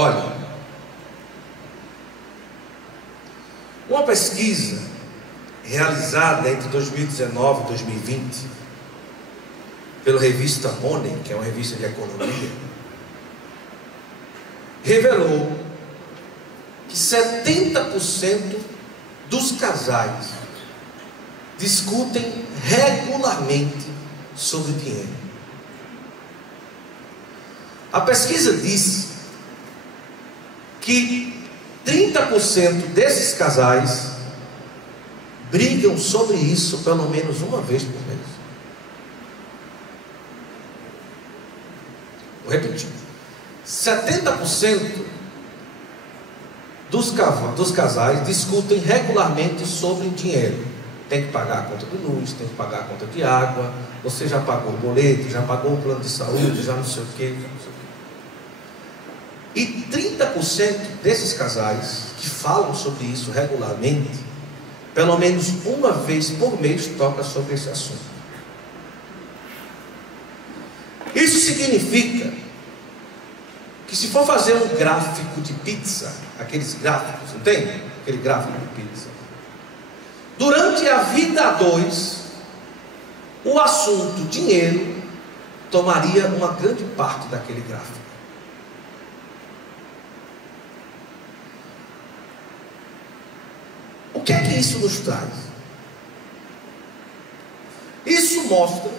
Olha, uma pesquisa realizada entre 2019 e 2020 pela revista Money, que é uma revista de economia, revelou que 70% dos casais discutem regularmente sobre dinheiro. A pesquisa disse que 30% desses casais brigam sobre isso pelo menos uma vez por mês. Vou repetir. 70% dos casais discutem regularmente sobre dinheiro. Tem que pagar a conta de luz, tem que pagar a conta de água, você já pagou o boleto, já pagou o plano de saúde, já não sei o quê, já não sei o quê. E 30% desses casais que falam sobre isso regularmente, pelo menos uma vez por mês, toca sobre esse assunto. Isso significa que se for fazer um gráfico de pizza, aqueles gráficos, não tem? Aquele gráfico de pizza. Durante a vida a dois, o assunto dinheiro tomaria uma grande parte daquele gráfico. O que é que isso nos traz? Isso mostra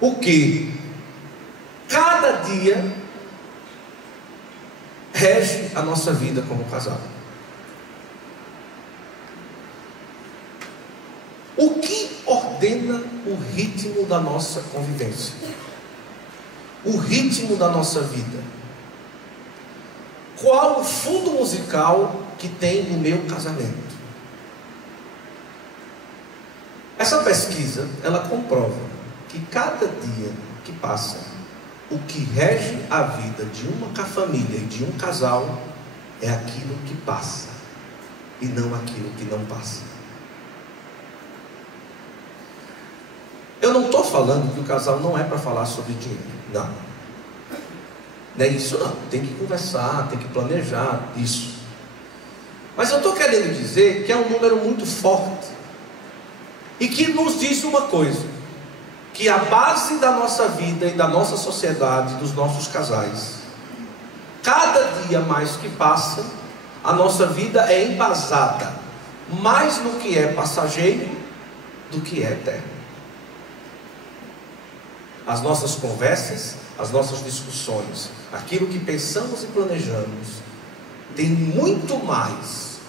o que cada dia rege a nossa vida como casal. O que ordena o ritmo da nossa convivência? O ritmo da nossa vida? Qual o fundo musical que tem no meu casamento? Essa pesquisa, ela comprova que cada dia que passa, o que rege a vida de uma família e de um casal é aquilo que passa e não aquilo que não passa. Eu não estou falando que o casal não é para falar sobre dinheiro, não. Não é isso não, tem que conversar, tem que planejar isso. Mas eu estou querendo dizer que é um número muito forte e que nos diz uma coisa, que a base da nossa vida e da nossa sociedade, dos nossos casais, cada dia mais que passa, a nossa vida é embasada mais no que é passageiro do que é eterno. As nossas conversas, as nossas discussões, aquilo que pensamos e planejamos, tem muito mais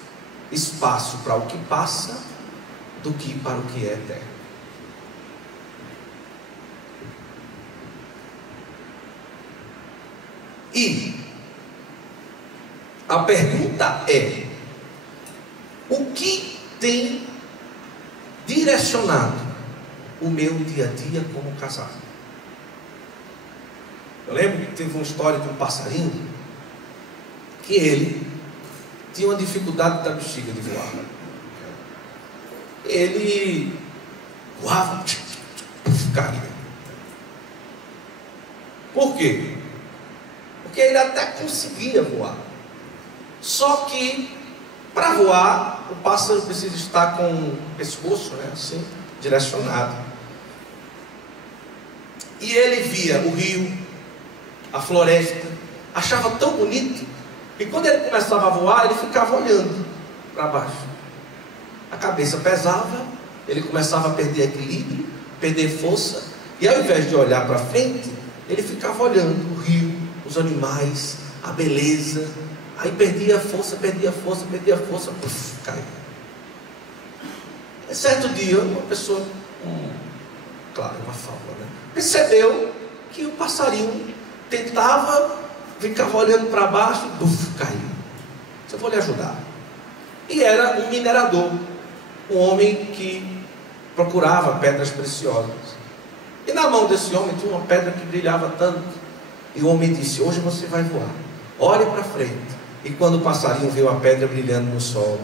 espaço para o que passa do que para o que é eterno. E a pergunta é: o que tem direcionado o meu dia a dia como casado? Eu lembro que teve uma história de um passarinho que ele tinha uma dificuldade da bexiga de voar. Ele voava, caía. Por quê? Porque ele até conseguia voar. Só que para voar, o pássaro precisa estar com o pescoço, né, assim, direcionado. E ele via o rio, a floresta, achava tão bonito, e quando ele começava a voar, ele ficava olhando para baixo. A cabeça pesava, ele começava a perder equilíbrio, perder força, e ao invés de olhar para frente, ele ficava olhando o rio, os animais, a beleza, aí perdia a força, caía. E certo dia, uma pessoa, claro, uma fábula, né, percebeu que o passarinho tentava, ficava olhando para baixo, caiu. Eu vou lhe ajudar. E era um minerador, um homem que procurava pedras preciosas. E na mão desse homem tinha uma pedra que brilhava tanto. E o homem disse: hoje você vai voar, olhe para frente. E quando o passarinho viu a pedra brilhando no sol,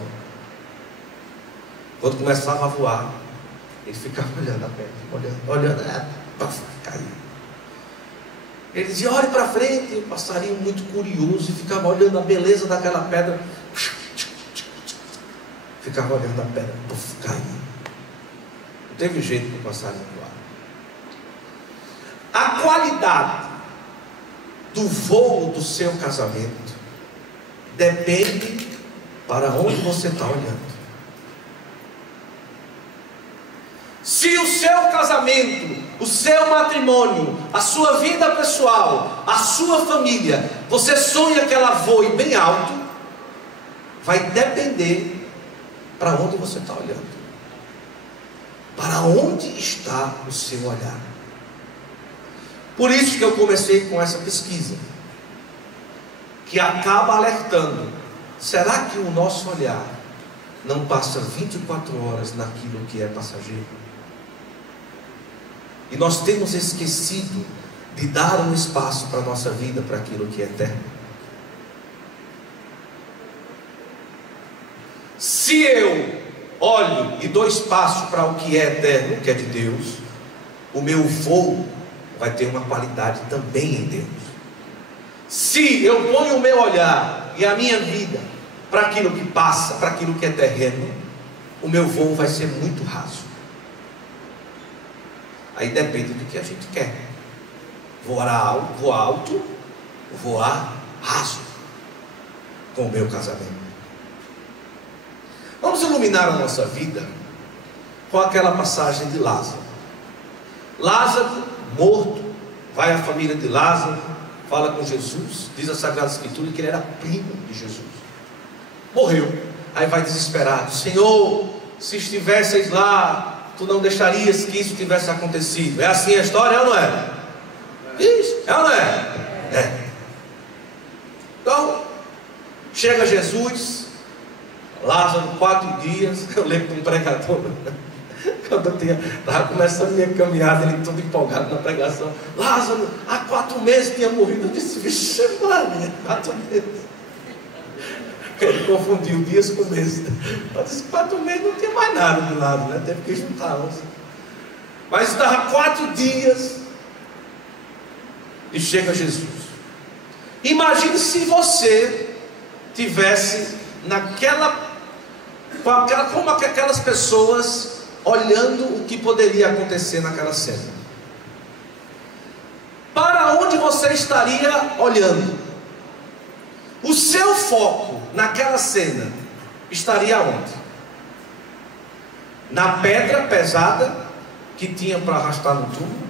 quando começava a voar, ele ficava olhando a pedra, olhando, caiu. Ele dizia: olhe para frente. E o passarinho, muito curioso, e ficava olhando a beleza daquela pedra. Ficava olhando a pedra, caindo. Não teve jeito para o passarinho voar. A qualidade do voo do seu casamento depende para onde você está olhando. Se o seu casamento, o seu matrimônio, a sua vida pessoal, a sua família, você sonha que ela voe bem alto, vai depender para onde você está olhando. Para onde está o seu olhar? Por isso que eu comecei com essa pesquisa, que acaba alertando: será que o nosso olhar não passa 24 horas naquilo que é passageiro? E nós temos esquecido de dar um espaço para a nossa vida, para aquilo que é eterno. Se eu olho e dou espaço para o que é eterno, o que é de Deus, o meu voo vai ter uma qualidade também em Deus. Se eu ponho o meu olhar e a minha vida para aquilo que passa, para aquilo que é terreno, o meu voo vai ser muito raso. Aí depende do que a gente quer: voar alto, voar raso, com o meu casamento. Vamos iluminar a nossa vida com aquela passagem de Lázaro. Lázaro morto, vai a família de Lázaro, fala com Jesus, diz a Sagrada Escritura que ele era primo de Jesus. Morreu, aí vai desesperado: Senhor, se estivesseis lá, tu não deixarias que isso tivesse acontecido. É assim a história, é ou não é? Isso, é ou não é? É. Então, chega Jesus, Lázaro, 4 dias. Eu lembro de um pregador, quando eu estava começando a minha caminhada, ele todo empolgado na pregação: Lázaro, há 4 meses tinha morrido. Eu disse: vixe, Maria, 4 meses. Ele confundiu dias com meses. Eu disse: 4 meses não tinha mais nada do lado, né? Teve que juntar 11. Mas estava 4 dias e chega Jesus. Imagine se você tivesse como aquelas pessoas, olhando o que poderia acontecer naquela cena. Para onde você estaria olhando? O seu foco naquela cena estaria onde? Na pedra pesada que tinha para arrastar no túmulo?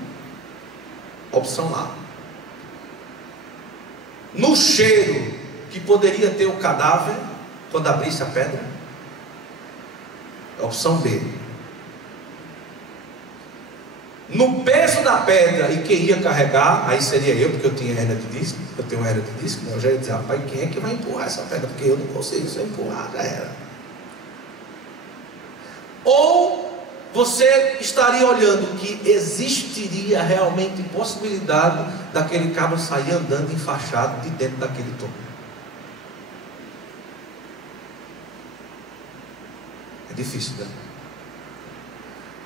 Opção A. No cheiro que poderia ter o cadáver quando abrisse a pedra? Opção B. No peso da pedra e quem ia carregar, aí seria eu, porque eu tinha hernia de disco. Eu tenho uma hernia de disco, eu já ia dizer: rapaz, quem é que vai empurrar essa pedra? Porque eu não consigo, se eu empurrar, já era. Ou você estaria olhando que existiria realmente possibilidade daquele cabo sair andando enfaixado de dentro daquele túmulo? É difícil, né?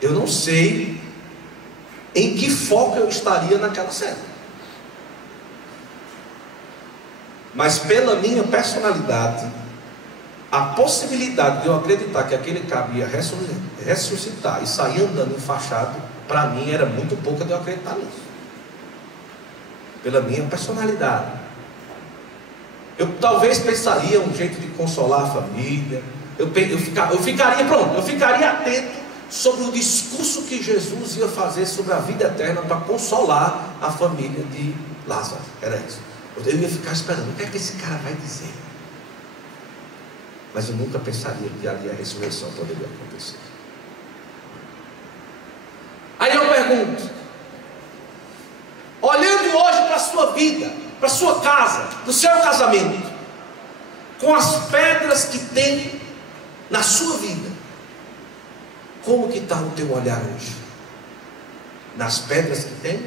Eu não sei em que foco eu estaria naquela cena, mas pela minha personalidade, a possibilidade de eu acreditar que aquele cabo ia ressuscitar e sair andando enfaixado, para mim era muito pouca de eu acreditar nisso. Pela minha personalidade, eu talvez pensaria um jeito de consolar a família. Eu ficaria atento sobre o discurso que Jesus ia fazer sobre a vida eterna para consolar a família de Lázaro. Era isso. Eu ia ficar esperando: o que é que esse cara vai dizer? Mas eu nunca pensaria que ali a ressurreição poderia acontecer. Aí eu pergunto, olhando hoje para a sua vida, para a sua casa, para o seu casamento, com as pedras que tem na sua vida, como que está o teu olhar hoje? Nas pedras que tem?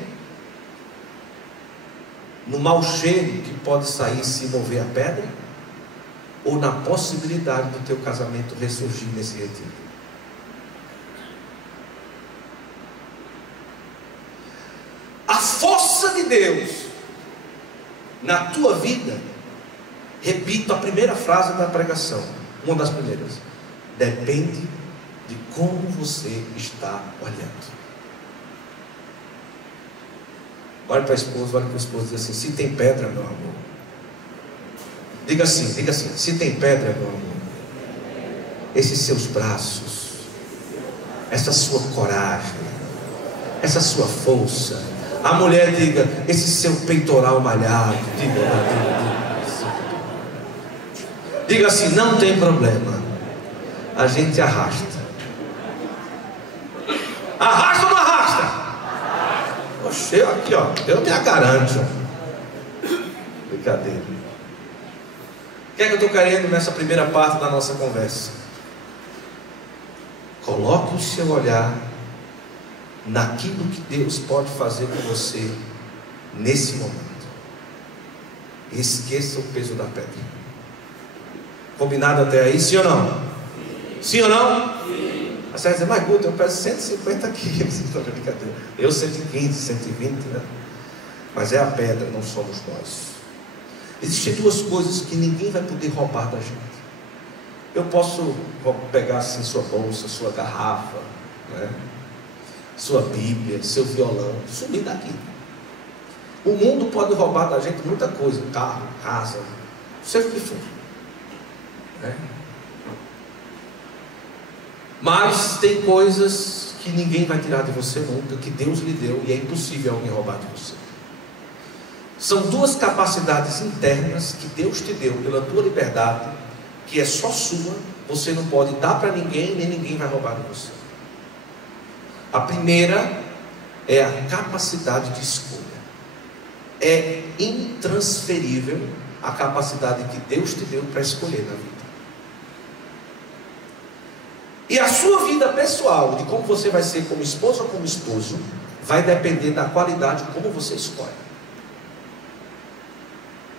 No mau cheiro que pode sair se mover a pedra? Ou na possibilidade do teu casamento ressurgir nesse retiro? A força de Deus na tua vida, repito a primeira frase da pregação, uma das primeiras: depende de como você está olhando. Olha para a esposa, olha para o esposo e diz assim: se tem pedra, meu amor. Diga assim, se tem pedra, meu amor, esses seus braços, essa sua coragem, essa sua força. A mulher diga: esse seu peitoral malhado. Diga assim: não tem problema, a gente arrasta. Arrasta ou não arrasta? Oxe, aqui ó, eu me garanto. Brincadeira. O que é que eu estou querendo nessa primeira parte da nossa conversa? Coloque o seu olhar naquilo que Deus pode fazer com você nesse momento. Esqueça o peso da pedra. Combinado até aí? Sim ou não? Sim ou não? Sim. Você vai dizer: mas Guto, eu peso 150 quilos. Brincadeira. Eu 115, 120, né? Mas é a pedra, não somos nós. Existem duas coisas que ninguém vai poder roubar da gente. Eu posso pegar assim sua bolsa, sua garrafa, né? Sua Bíblia, seu violão, sumir daqui. O mundo pode roubar da gente muita coisa: carro, casa, seja o que for, né? Mas tem coisas que ninguém vai tirar de você nunca, que Deus lhe deu, e é impossível alguém roubar de você. São duas capacidades internas que Deus te deu pela tua liberdade, que é só sua, você não pode dar para ninguém, nem ninguém vai roubar de você. A primeira é a capacidade de escolha. É intransferível a capacidade que Deus te deu para escolher na vida. E a sua vida pessoal, de como você vai ser como esposa ou como esposo, vai depender da qualidade como você escolhe.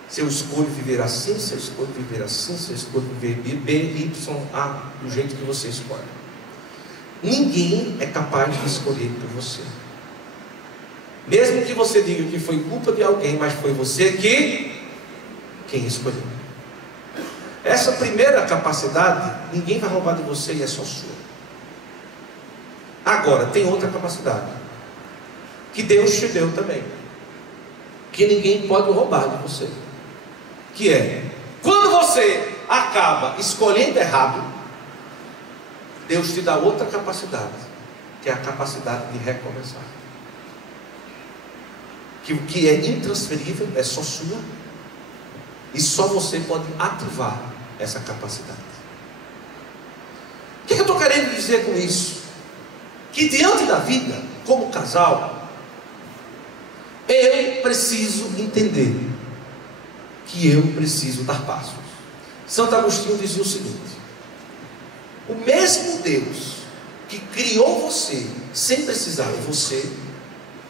Se eu escolho viver assim, se eu escolho viver assim, se eu escolho viver B, Y, A, do jeito que você escolhe. Ninguém é capaz de escolher por você. Mesmo que você diga que foi culpa de alguém, mas foi você quem escolheu. Essa primeira capacidade, ninguém vai roubar de você e é só sua. Agora, tem outra capacidade, que Deus te deu também, que ninguém pode roubar de você. Que é, quando você acaba escolhendo errado, Deus te dá outra capacidade, que é a capacidade de recomeçar. Que o que é intransferível é só sua, e só você pode ativar essa capacidade. O que eu estou querendo dizer com isso? Que diante da vida, como casal, eu preciso entender que eu preciso dar passos. Santo Agostinho dizia o seguinte: o mesmo Deus que criou você sem precisar de você,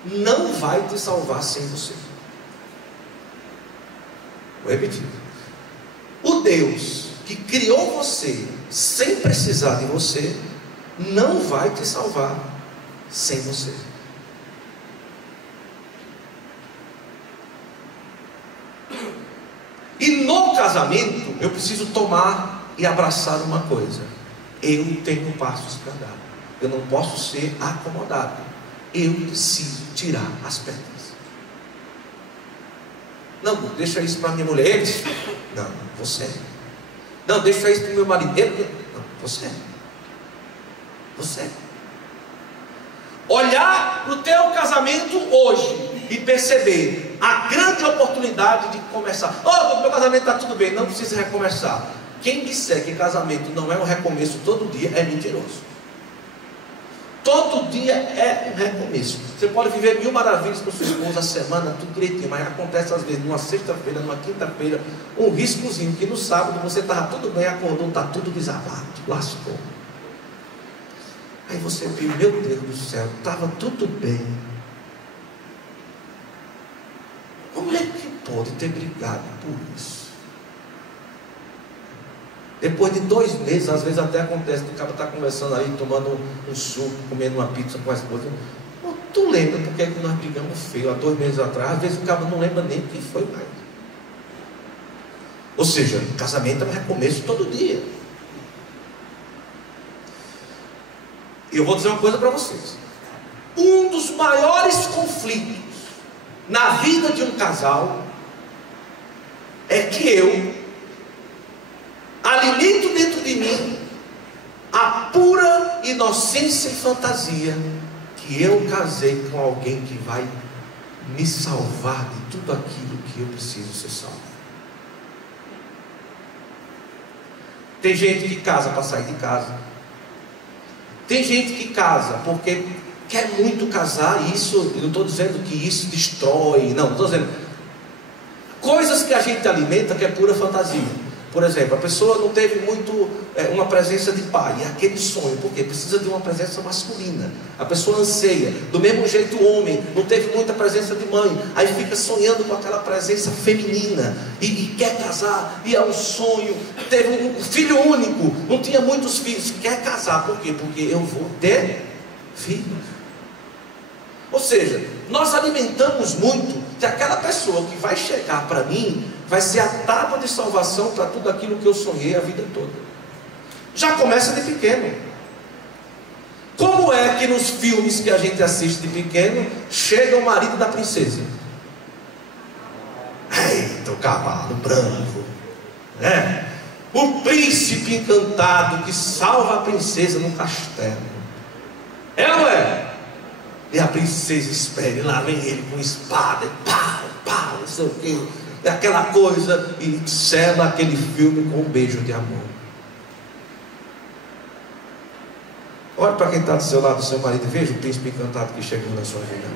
não vai te salvar sem você. Vou repetir. O Deus que criou você sem precisar de você, não vai te salvar sem você. E no casamento, eu preciso tomar e abraçar uma coisa: eu tenho passos para dar. Eu não posso ser acomodado. Eu preciso tirar as pedras. Não, deixa isso para minha mulher. Não, você. Não, deixa isso para o meu marido. Não, você. Você. Olhar para o teu casamento hoje e perceber a grande oportunidade de começar. Oh, meu casamento está tudo bem, não precisa recomeçar. Quem disser que casamento não é um recomeço todo dia é mentiroso. Todo dia é um recomeço. Você pode viver 1000 maravilhas com sua esposa a semana, tudo direitinho, mas acontece às vezes numa sexta-feira, numa quinta-feira, um riscozinho que no sábado você estava tudo bem, acordou, está tudo desabado, lascou. Aí você viu: meu Deus do céu, estava tudo bem. Como é que pode ter brigado por isso? Depois de 2 meses, às vezes até acontece, o cara está conversando aí, tomando um suco, comendo uma pizza com a esposa. Tu lembra porque é que nós brigamos feio há 2 meses atrás? Às vezes o cara não lembra nem quem foi mais. Ou seja, casamento é um recomeço todo dia. E eu vou dizer uma coisa para vocês: um dos maiores conflitos na vida de um casal é que eu alimento dentro de mim a pura inocência e fantasia que eu casei com alguém que vai me salvar de tudo aquilo que eu preciso ser salvo. Tem gente que casa para sair de casa. Tem gente que casa porque quer muito casar. Isso, eu não estou dizendo que isso destrói, não estou dizendo coisas que a gente alimenta que é pura fantasia. Por exemplo, a pessoa não teve muito uma presença de pai, é aquele sonho, porque precisa de uma presença masculina. A pessoa anseia, do mesmo jeito o homem não teve muita presença de mãe, aí fica sonhando com aquela presença feminina e quer casar, e é um sonho. Teve um filho único, não tinha muitos filhos, quer casar, por quê? Porque eu vou ter filhos. Ou seja, nós alimentamos muito que aquela pessoa que vai chegar para mim vai ser a tábua de salvação para tudo aquilo que eu sonhei a vida toda. Já começa de pequeno. Como é que nos filmes que a gente assiste de pequeno chega o marido da princesa? Eita, o cavalo branco, né? O príncipe encantado que salva a princesa no castelo. É ou é? E a princesa espera, e lá vem ele com espada, e pá, não sei o que, é aquela coisa, e sela aquele filme com um beijo de amor. Olha para quem está do seu lado, do seu marido, e veja o príncipe encantado que chegou na sua vida.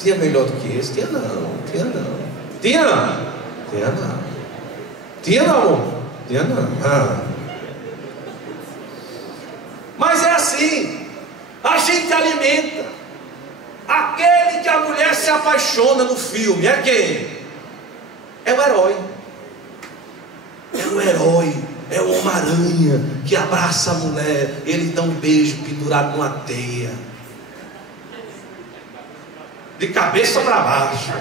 Tinha melhor do que esse? Tinha não. Tinha não. Tinha não, amor? Tinha não. Mas é assim. A gente alimenta aquele que a mulher se apaixona no filme. É quem? É o herói. É o herói. É o Homem-Aranha que abraça a mulher. Ele dá um beijo pendurado numa teia, de cabeça para baixo.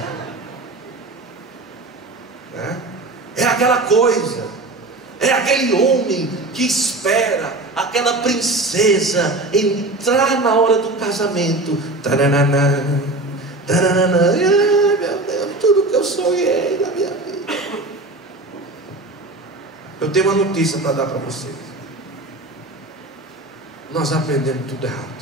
É aquela coisa. É aquele homem que espera aquela princesa entrar na hora do casamento. Taranana, taranana. Ai, meu Deus, tudo que eu sonhei na minha vida. Eu tenho uma notícia para dar para vocês. Nós aprendemos tudo errado.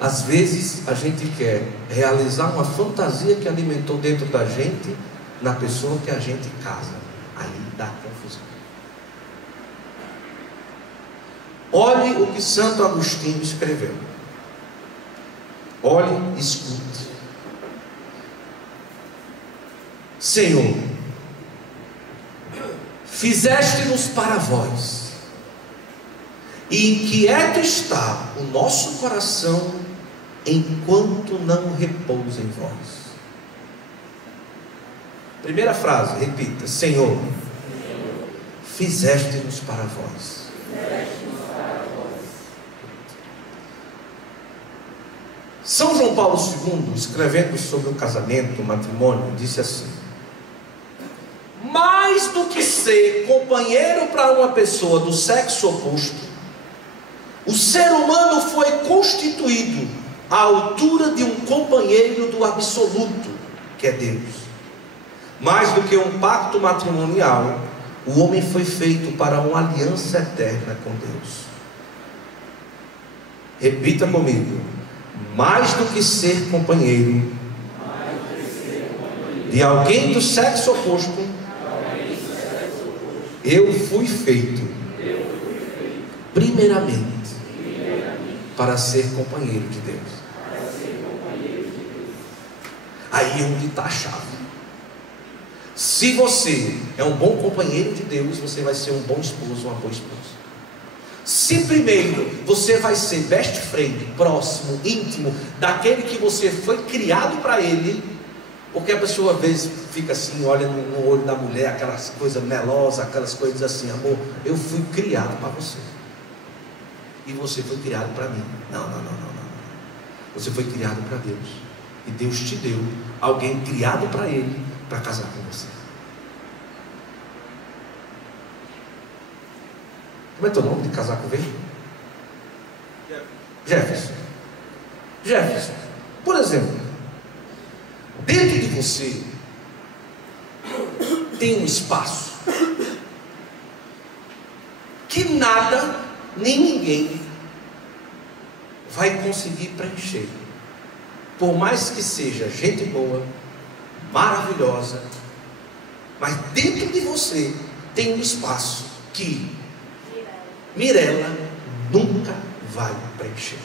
Às vezes a gente quer realizar uma fantasia que alimentou dentro da gente na pessoa que a gente casa. Aí dá confusão. Olhe o que Santo Agostinho escreveu. Olhe e escute. Senhor, fizeste-nos para vós, e inquieto está o nosso coração enquanto não repousa em vós. Primeira frase, repita: Senhor, fizeste-nos para vós. São João Paulo II, escrevendo sobre o casamento, o matrimônio, disse assim: mais do que ser companheiro para uma pessoa do sexo oposto, o ser humano foi constituído à altura de um companheiro do absoluto, que é Deus. Mais do que um pacto matrimonial, o homem foi feito para uma aliança eterna com Deus. Repita comigo: mais do que ser companheiro de alguém do sexo oposto, eu fui feito primeiramente para ser companheiro de Deus. Aí é onde está a chave. Se você é um bom companheiro de Deus, você vai ser um bom esposo, uma boa esposa. Se primeiro você vai ser best friend, próximo, íntimo, daquele que você foi criado para ele, porque a pessoa às vezes fica assim, olha no olho da mulher, aquelas coisas melosas, aquelas coisas assim: amor, eu fui criado para você, e você foi criado para mim. Não. Você foi criado para Deus. E Deus te deu alguém criado para Ele, para casar com você. Como é teu nome de casaco verde? Jefferson. Jefferson, por exemplo, dentro de você tem um espaço que nada nem ninguém vai conseguir preencher. Por mais que seja gente boa, maravilhosa, mas dentro de você tem um espaço que Mirela nunca vai preencher.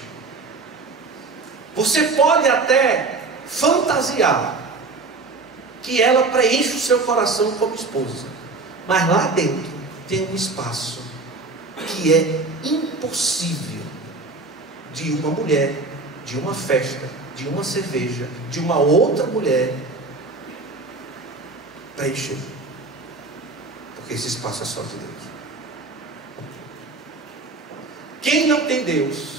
Você pode até fantasiar que ela preenche o seu coração como esposa, mas lá dentro tem um espaço que é impossível de uma mulher, de uma festa, de uma cerveja, de uma outra mulher preencher, porque esse espaço é só de Deus. Quem não tem Deus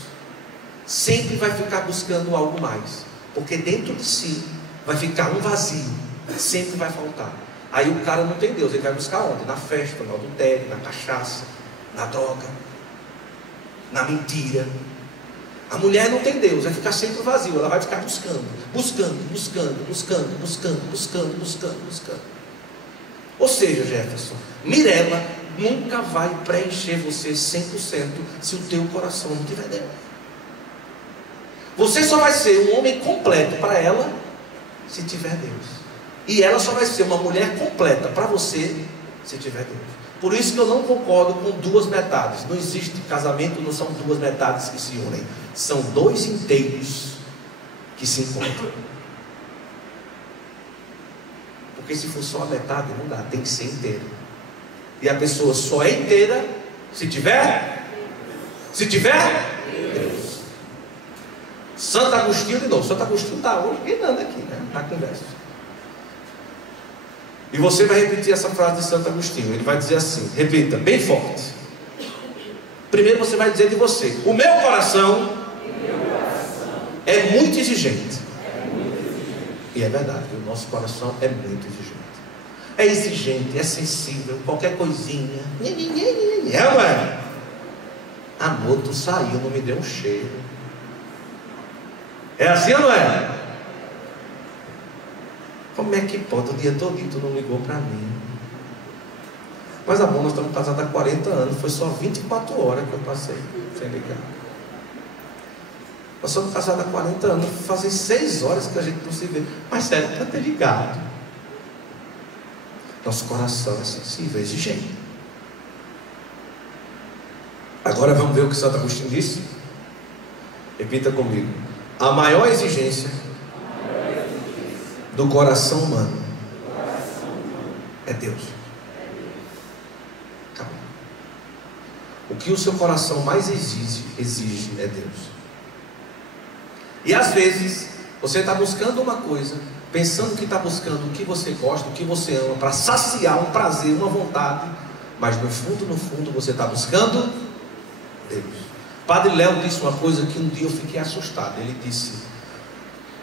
sempre vai ficar buscando algo mais, porque dentro de si vai ficar um vazio, sempre vai faltar. Aí o cara não tem Deus, ele vai buscar onde? Na festa, no adultério, na cachaça, na droga, na mentira. A mulher não tem Deus, vai ficar sempre vazio, ela vai ficar buscando. Ou seja, Jefferson, Mirela nunca vai preencher você 100% se o teu coração não tiver Deus. Você só vai ser um homem completo para ela se tiver Deus. E ela só vai ser uma mulher completa para você se tiver Deus. Por isso que eu não concordo com duas metades. Não existe casamento, não são duas metades que se unem. São dois inteiros que se encontram. Porque se for só a metade, não dá, tem que ser inteiro. E a pessoa só é inteira se tiver Deus. Santo Agostinho de novo. Santo Agostinho está hoje guiando aqui, né? Na conversa. E você vai repetir essa frase de Santo Agostinho. Ele vai dizer assim, repita, bem forte. Primeiro você vai dizer de você: o meu coração é muito exigente. E é verdade, o nosso coração é muito exigente. É exigente, é sensível, qualquer coisinha. É, não é? Amor, tu saiu, não me deu um cheiro. É assim ou não é? Como é que pode? O dia todinho tu não ligou para mim. Mas amor, nós estamos casados há 40 anos. Foi só 24 horas que eu passei sem ligar. Nós somos casados há 40 anos. Fazem 6 horas que a gente não se vê. Mas era para ter ligado. Nosso coração é sensível, é exigente. Agora vamos ver o que Santo Agostinho disse. Repita comigo. A maior exigência do coração humano é Deus. Acabou. O que o seu coração mais exige é Deus. E às vezes você está buscando uma coisa, pensando que está buscando o que você gosta, o que você ama, para saciar um prazer, uma vontade, mas no fundo você está buscando Deus. Padre Léo disse uma coisa que um dia eu fiquei assustado. Ele disse: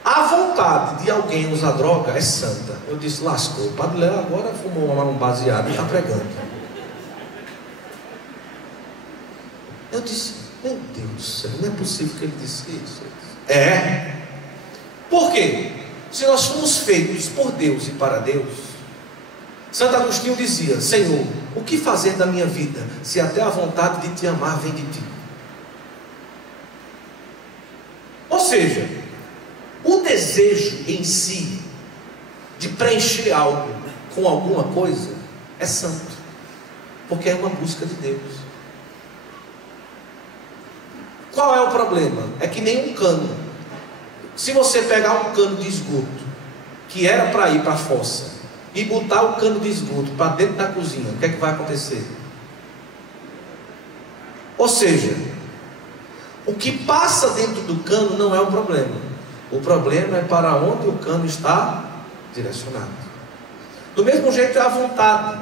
a vontade de alguém usar droga é santa. Eu disse: lascou. O Padre Léo agora fumou um baseado e está pregando. Eu disse: meu Deus do céu, não é possível que ele disse isso. É. Por quê? Se nós fomos feitos por Deus e para Deus, Santo Agostinho dizia: Senhor, o que fazer da minha vida, se até a vontade de te amar vem de ti? Ou seja, o desejo em si de preencher algo com alguma coisa é santo, porque é uma busca de Deus. Qual é o problema? É que nem um cano. Se você pegar um cano de esgoto que era para ir para a fossa e botar o cano de esgoto para dentro da cozinha, o que é que vai acontecer? Ou seja, o que passa dentro do cano não é o problema. O problema é para onde o cano está direcionado. Do mesmo jeito é a vontade.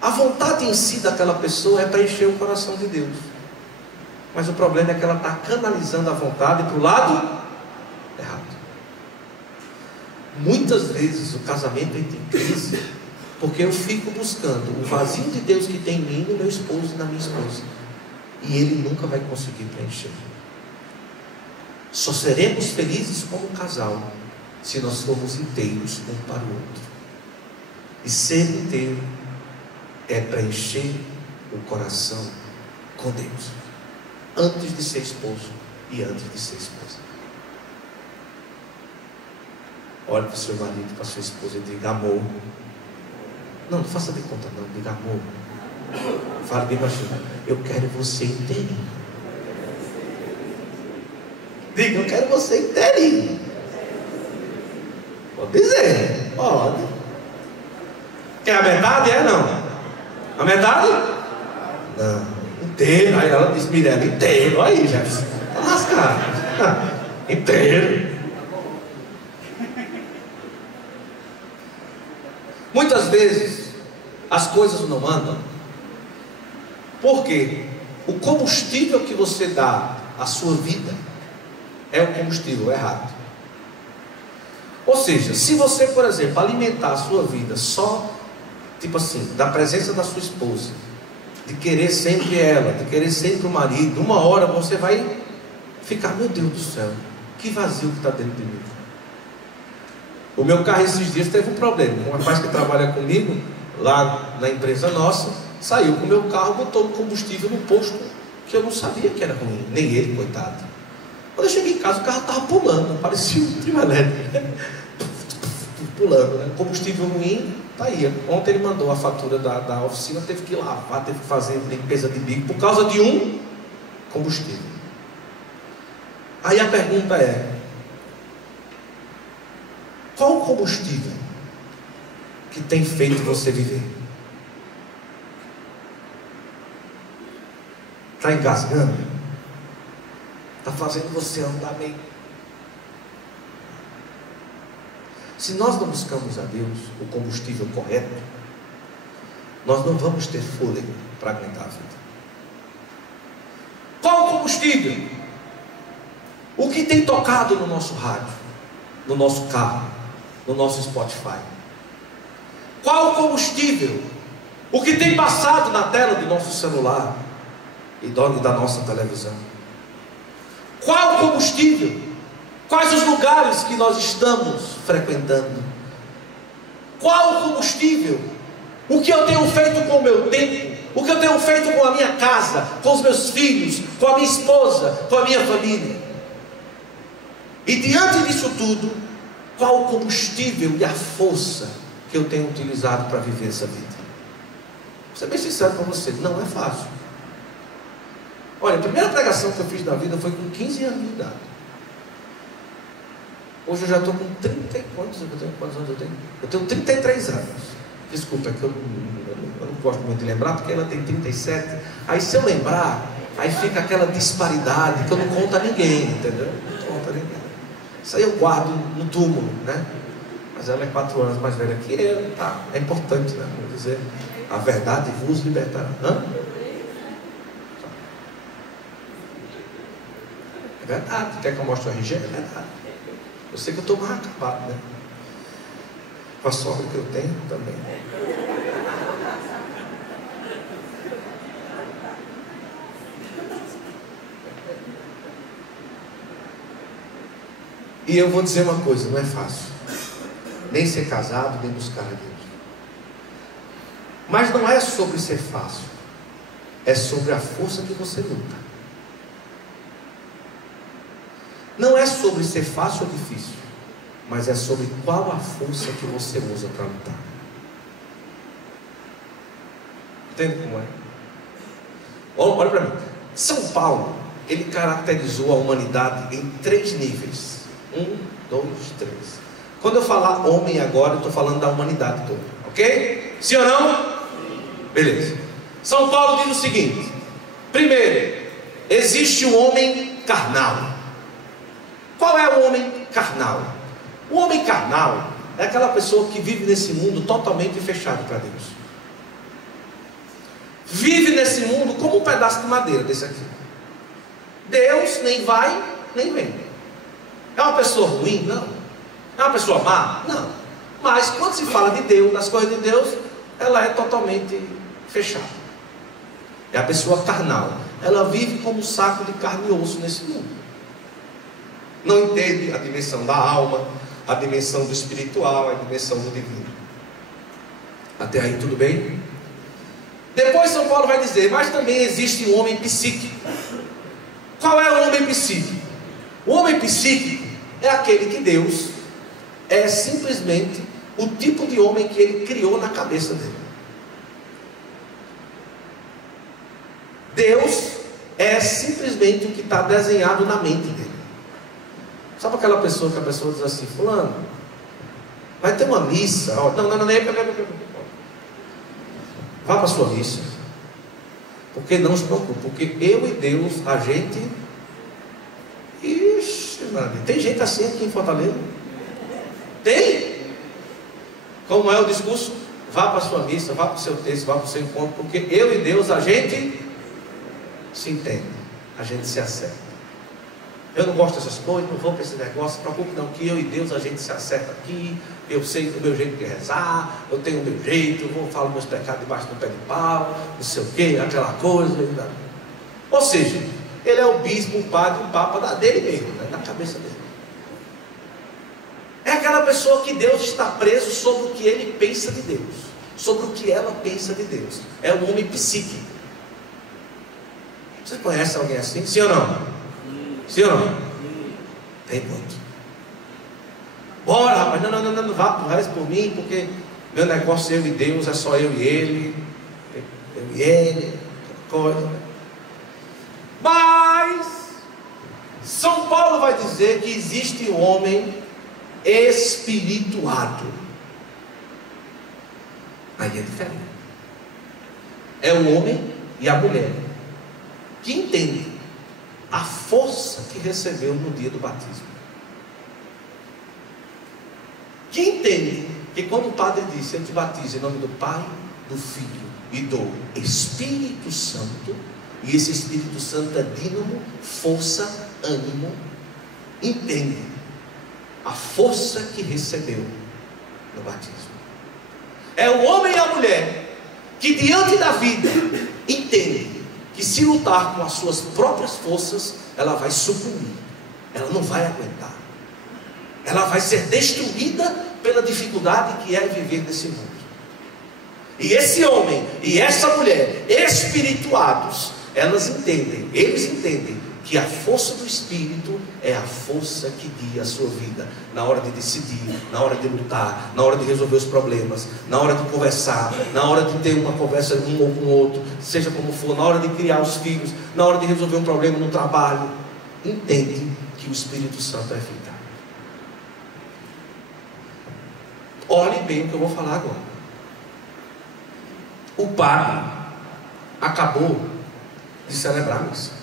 A vontade em si daquela pessoa é preencher o coração de Deus. Mas o problema é que ela está canalizando a vontade para o lado errado. Muitas vezes o casamento entra em crise porque eu fico buscando o vazio de Deus que tem em mim, no meu esposo e na minha esposa, e ele nunca vai conseguir preencher. Só seremos felizes como casal se nós formos inteiros um para o outro. E ser inteiro é preencher o coração com Deus, antes de ser esposo e antes de ser esposa. Olhe para o seu marido, para a sua esposa e diga: amor. Não faça de conta não, diga: amor. Fale bem baixinho: eu quero você inteirinho. Diga: eu quero você inteirinho. Pode dizer, pode. Quer a metade? É não? A metade? Não, inteiro. Aí ela diz: Mirella, inteiro. Aí, Jefferson, tá lascado. Inteiro. Muitas vezes as coisas não andam porque o combustível que você dá à sua vida é o combustível errado. Ou seja, se você, por exemplo, alimentar a sua vida só, tipo assim, da presença da sua esposa, de querer sempre ela, de querer sempre o marido, uma hora você vai ficar: meu Deus do céu, que vazio que está dentro de mim. O meu carro esses dias teve um problema. Um rapaz que trabalha comigo lá na empresa nossa saiu com o meu carro, botou combustível no posto que eu não sabia que era ruim, nem ele, coitado. Quando eu cheguei em casa, o carro estava pulando, parecia um trio elétrico, pulando, né? Combustível ruim, tá aí. Ontem ele mandou a fatura da oficina, teve que lavar, teve que fazer limpeza de bico por causa de um combustível. Aí a pergunta é: qual o combustível que tem feito você viver? Está engasgando? Está fazendo você andar meio... Se nós não buscamos a Deus o combustível correto, nós não vamos ter fôlego para aguentar a vida. Qual o combustível? O que tem tocado no nosso rádio, no nosso carro, no nosso Spotify? Qual o combustível? O que tem passado na tela do nosso celular e da nossa televisão? Qual o combustível? Quais os lugares que nós estamos frequentando? Qual o combustível? O que eu tenho feito com o meu tempo? O que eu tenho feito com a minha casa, com os meus filhos, com a minha esposa, com a minha família? E diante disso tudo, qual o combustível e a força que eu tenho utilizado para viver essa vida? Vou ser bem sincero para você, não é fácil. Olha, a primeira pregação que eu fiz na vida foi com 15 anos de idade. Hoje eu já estou com 30 e quantos anos eu tenho? Eu tenho 33 anos. Desculpa, é que eu não gosto muito de lembrar, porque ela tem 37. Aí se eu lembrar, aí fica aquela disparidade que eu não conto a ninguém, entendeu? Não conto a ninguém. Isso aí eu guardo no túmulo, né? Mas ela é 4 anos mais velha que eu, tá? É importante, né? Vou dizer, a verdade vos libertará. Hã? É verdade. Quer que eu mostre o RG? É verdade. Eu sei que eu estou mais acabado, né? Com a sogra que eu tenho também. E eu vou dizer uma coisa, não é fácil. Nem ser casado, nem buscar a Deus. Mas não é sobre ser fácil. É sobre a força que você luta. Não é sobre ser fácil ou difícil, mas é sobre qual a força que você usa para lutar. Entende como é? Olha para mim. São Paulo, ele caracterizou a humanidade em 3 níveis. 1, 2, 3. Quando eu falar homem agora, eu estou falando da humanidade toda. Ok? Sim ou não? Beleza. São Paulo diz o seguinte: primeiro, existe o homem carnal. Qual é o homem carnal? O homem carnal é aquela pessoa que vive nesse mundo totalmente fechado para Deus. Vive nesse mundo como um pedaço de madeira desse aqui. Deus nem vai, nem vem. É uma pessoa ruim? Não. É uma pessoa má? Não. Mas quando se fala de Deus, das coisas de Deus, ela é totalmente fechada. É a pessoa carnal. Ela vive como um saco de carne e osso nesse mundo. Não entende a dimensão da alma, a dimensão do espiritual, a dimensão do divino. Até aí tudo bem? Depois São Paulo vai dizer, mas também existe um homem psíquico. Qual é o homem psíquico? O homem psíquico é aquele que Deus é simplesmente o tipo de homem que Ele criou na cabeça dele. Deus é simplesmente o que está desenhado na mente dele. Sabe aquela pessoa que a pessoa diz assim, fulano, vai ter uma missa, não, vá para a sua missa, porque não se preocupe, porque eu e Deus, a gente, ixi, mano, tem gente assim aqui em Fortaleza? Tem? Como é o discurso? Vá para a sua missa, vá para o seu texto, vá para o seu encontro, porque eu e Deus, a gente se entende, a gente se acerta. Eu não gosto dessas coisas, não vou para esse negócio, não se preocupe não, que eu e Deus a gente se acerta aqui, eu sei o meu jeito de rezar, eu tenho o meu jeito, eu vou falar meus pecados debaixo do pé de pau, não sei o que, aquela coisa. Ou seja, ele é o bispo, o padre, o papa dele mesmo, né, na cabeça dele. É aquela pessoa que Deus está preso sobre o que ele pensa de Deus, sobre o que ela pensa de Deus. É um homem psíquico. Você conhece alguém assim? Sim ou não? Sim ou não? Tem muito. Bora, rapaz, não vá, reze por mim, porque meu negócio eu e Deus é só eu e ele, coisa. Mas São Paulo vai dizer que existe um homem espirituado. Aí é diferente. É o homem e a mulher que entende a força que recebeu no dia do batismo. Que entende que quando o padre disse, eu te batizo em nome do Pai, do Filho e do Espírito Santo, e esse Espírito Santo é dínamo, força, ânimo, entende a força que recebeu no batismo. É o homem e a mulher que diante da vida entende que se lutar com as suas próprias forças, ela vai sucumbir, ela não vai aguentar, ela vai ser destruída pela dificuldade que é viver nesse mundo. E esse homem e essa mulher espirituados, eles entendem que a força do Espírito é a força que guia a sua vida, na hora de decidir, na hora de lutar, na hora de resolver os problemas, na hora de conversar, na hora de ter uma conversa um ou com o outro, seja como for, na hora de criar os filhos, na hora de resolver um problema no trabalho. Entende que o Espírito Santo é vida. Olhe bem o que eu vou falar agora. O padre acabou de celebrar a missa.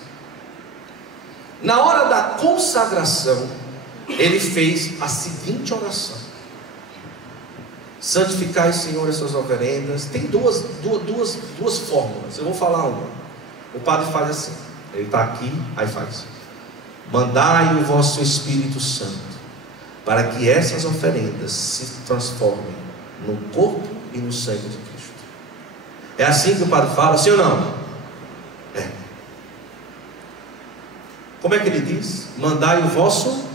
Na hora da consagração, ele fez a seguinte oração: santificai, Senhor, as suas oferendas. Tem duas fórmulas, eu vou falar uma. O padre faz assim, ele está aqui, aí faz: mandai o vosso Espírito Santo, para que essas oferendas se transformem no corpo e no sangue de Cristo. É assim que o padre fala, sim ou não? É. Como é que ele diz? Mandai o vosso.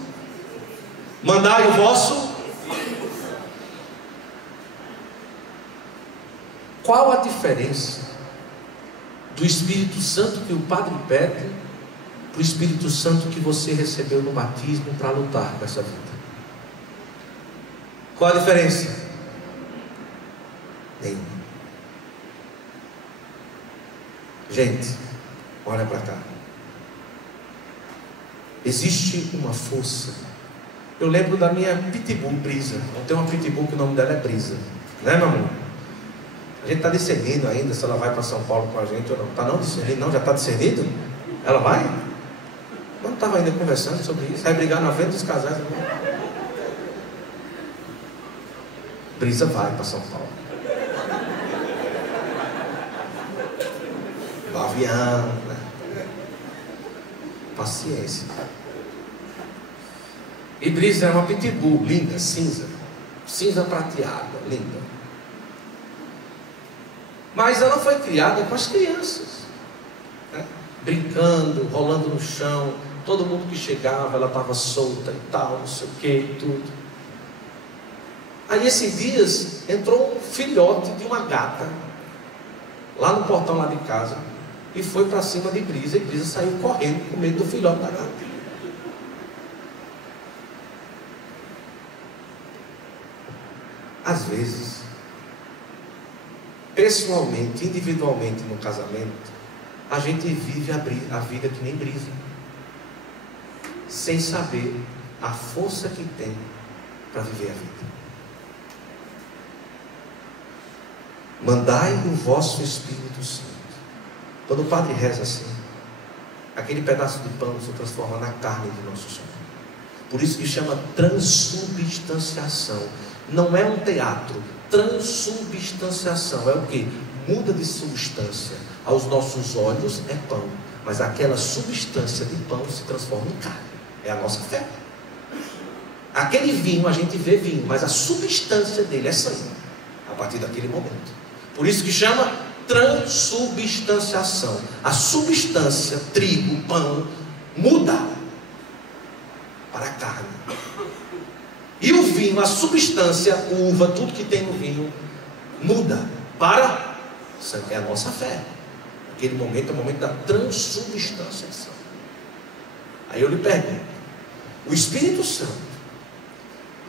Qual a diferença do Espírito Santo que o padre pede para o Espírito Santo que você recebeu no batismo para lutar com essa vida? Qual a diferença? Nenhuma. Gente, olha para cá. Existe uma força. Eu lembro da minha pitbull Brisa. Eu tenho uma pitbull que o nome dela é Brisa, né, meu amor? A gente está discernindo ainda se ela vai para São Paulo com a gente ou não. Está não discernindo? Não? Já está discernido? Ela vai? Eu não estava ainda conversando sobre isso. Vai brigar na frente dos casais. Brisa vai para São Paulo. No avião, né? Paciência. E Brisa era uma pitbull, linda, cinza prateada, linda. Mas ela foi criada com as crianças, né? Brincando, rolando no chão. Todo mundo que chegava, ela estava solta e tal, não sei o que e tudo. Aí esses dias entrou um filhote de uma gata lá no portão lá de casa e foi para cima de Brisa, e Brisa saiu correndo com medo do filhote da gata. Às vezes, pessoalmente, individualmente no casamento, a gente vive a vida que nem Brisa, sem saber a força que tem para viver a vida. Mandai o vosso Espírito Santo. Quando o padre reza assim, aquele pedaço de pão se transforma na carne de nosso Senhor. Por isso que chama transubstanciação. Não é um teatro. Transubstanciação é o que? Muda de substância. Aos nossos olhos é pão, mas aquela substância de pão se transforma em carne. É a nossa fé. Aquele vinho, a gente vê vinho, mas a substância dele é sangue, a partir daquele momento. Por isso que chama transubstanciação. A substância, trigo, pão, muda para a carne. E o vinho, a substância, uva, tudo que tem no vinho, muda para sangue. É a nossa fé. Aquele momento é o momento da transubstanciação. Aí eu lhe pergunto: o Espírito Santo,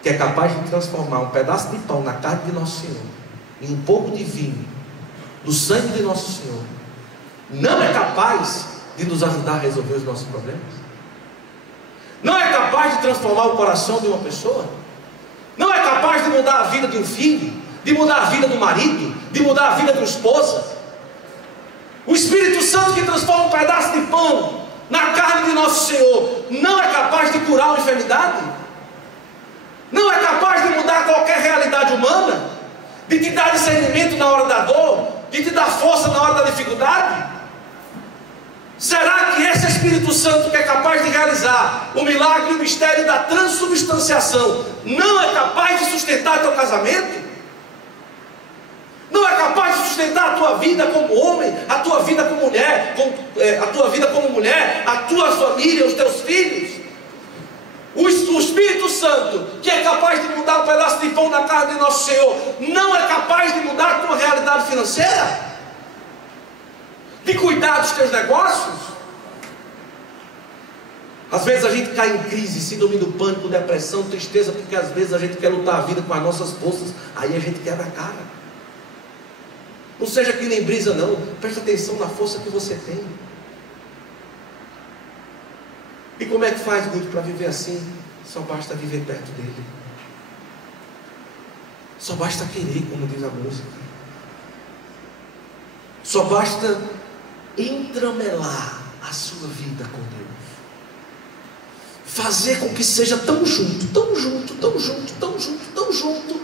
que é capaz de transformar um pedaço de pão na carne de nosso Senhor, e um pouco de vinho do sangue de nosso Senhor, não é capaz de nos ajudar a resolver os nossos problemas? Não é capaz de transformar o coração de uma pessoa? Não é capaz de mudar a vida de um filho, de mudar a vida do marido, de mudar a vida de uma esposa? O Espírito Santo, que transforma um pedaço de pão na carne de nosso Senhor, não é capaz de curar uma enfermidade? Não é capaz de mudar qualquer realidade humana? De te dar discernimento na hora da dor, de te dar força na hora da dificuldade? Será que esse Espírito Santo, que é capaz de realizar o milagre e o mistério da transubstanciação, não é capaz de sustentar teu casamento? Não é capaz de sustentar a tua vida como homem, a tua vida como mulher, a tua vida como mulher, a tua família, os teus filhos? O Espírito Santo, que é capaz de mudar um pedaço de pão na carne de nosso Senhor, não é capaz de mudar a tua realidade financeira? De cuidar dos teus negócios? Às vezes a gente cai em crise, síndrome do pânico, depressão, tristeza, porque às vezes a gente quer lutar a vida com as nossas forças, aí a gente quebra a cara. Não seja que nem Brisa não, preste atenção na força que você tem. E como é que faz, Guto, para viver assim? Só basta viver perto dele. Só basta querer, como diz a música. Só basta entramelar a sua vida com Deus. Fazer com que seja tão junto, tão junto, tão junto, tão junto, tão junto,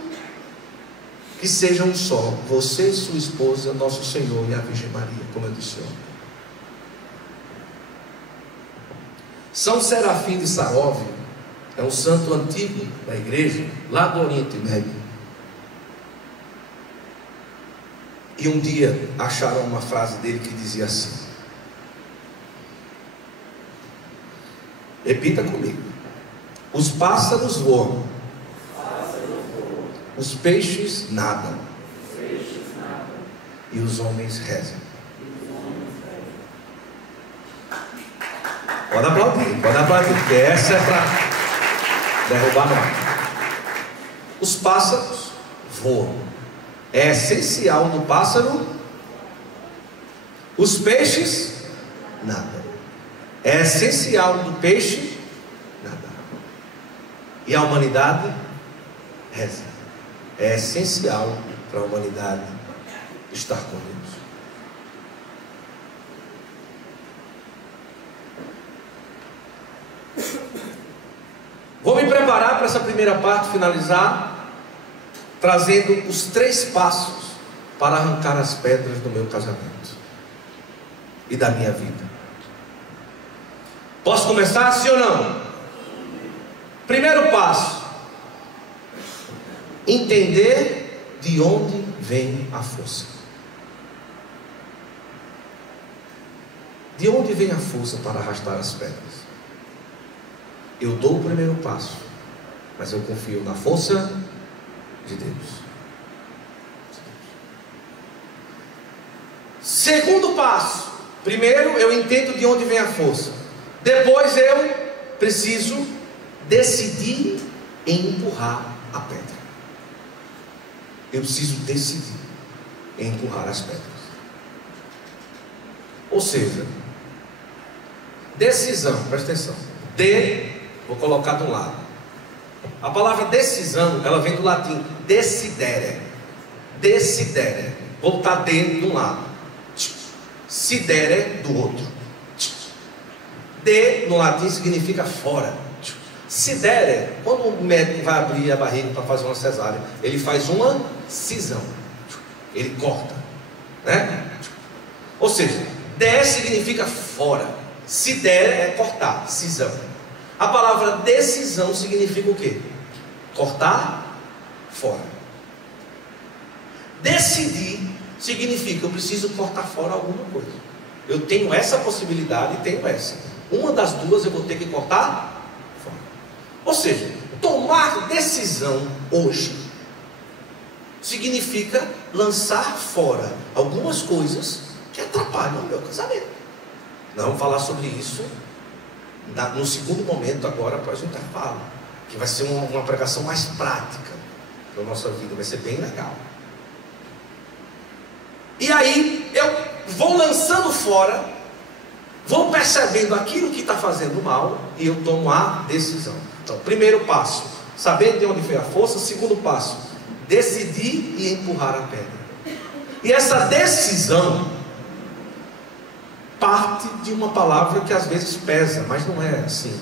que seja um só, você, sua esposa, nosso Senhor e a Virgem Maria, como eu disse ontem. São Serafim de Saróvio é um santo antigo da igreja, lá do Oriente Médio. E um dia acharam uma frase dele que dizia assim, repita comigo: os pássaros voam, os peixes nadam, e os homens rezam. Pode aplaudir, porque essa é para derrubar nós. Os pássaros voam, é essencial no pássaro. Os peixes nadam, é essencial do peixe nadar. E a humanidade reza, é essencial para a humanidade estar com Deus. Vou me preparar para essa primeira parte, finalizar, trazendo os 3 passos para arrancar as pedras do meu casamento e da minha vida. Posso começar, sim ou não? Primeiro passo: entender de onde vem a força. De onde vem a força para arrastar as pedras? Eu dou o primeiro passo, mas eu confio na força de Deus. Segundo passo: primeiro eu entendo de onde vem a força. Depois eu preciso decidir em empurrar a pedra. Eu preciso decidir em empurrar as pedras. Ou seja, decisão, presta atenção. Vou colocar do lado. A palavra decisão, ela vem do latim decidere. Decidere. Vou botar de um lado, sidere do outro. De no latim significa fora. Sidere, quando o médico vai abrir a barriga para fazer uma cesárea, ele faz uma cisão, ele corta, né? Ou seja, de significa fora, sidere é cortar, cisão. A palavra decisão significa o quê? Cortar fora. Decidir significa eu preciso cortar fora alguma coisa. Eu tenho essa possibilidade e tenho essa. Uma das duas eu vou ter que cortar fora. Ou seja, tomar decisão hoje significa lançar fora algumas coisas que atrapalham o meu casamento. Nós vamos falar sobre isso no segundo momento, agora após o intervalo, que vai ser uma pregação mais prática para a nossa vida, vai ser bem legal. E aí eu vou lançando fora, vou percebendo aquilo que está fazendo mal e eu tomo a decisão. Então, primeiro passo, saber de onde vem a força. Segundo passo, decidir e empurrar a pedra. E essa decisão parte de uma palavra que às vezes pesa, mas não é assim.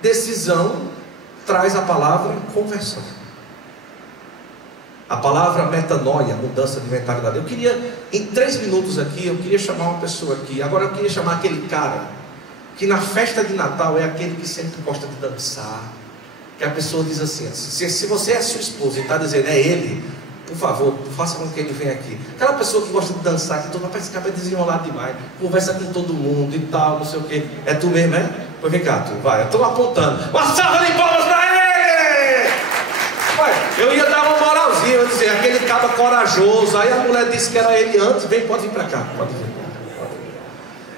Decisão traz a palavra conversão. A palavra metanoia, mudança de mentalidade. Eu queria, em 3 minutos aqui, eu queria chamar uma pessoa aqui. Agora eu queria chamar aquele cara que na festa de Natal é aquele que sempre gosta de dançar. Que a pessoa diz assim, se você é sua esposa e está dizendo, é ele, por favor, faça com que ele venha aqui. Aquela pessoa que gosta de dançar, que toda parece que acaba desenrolado demais, conversa com todo mundo e tal, não sei o que. É tu mesmo, é? Pois vem cá, tu, vai, eu estou apontando. Uma salva de palmas para ele! Ué, eu ia dar uma moralzinha, eu ia dizer, aquele cara corajoso. Aí a mulher disse que era ele antes, pode vir para cá, pode vir.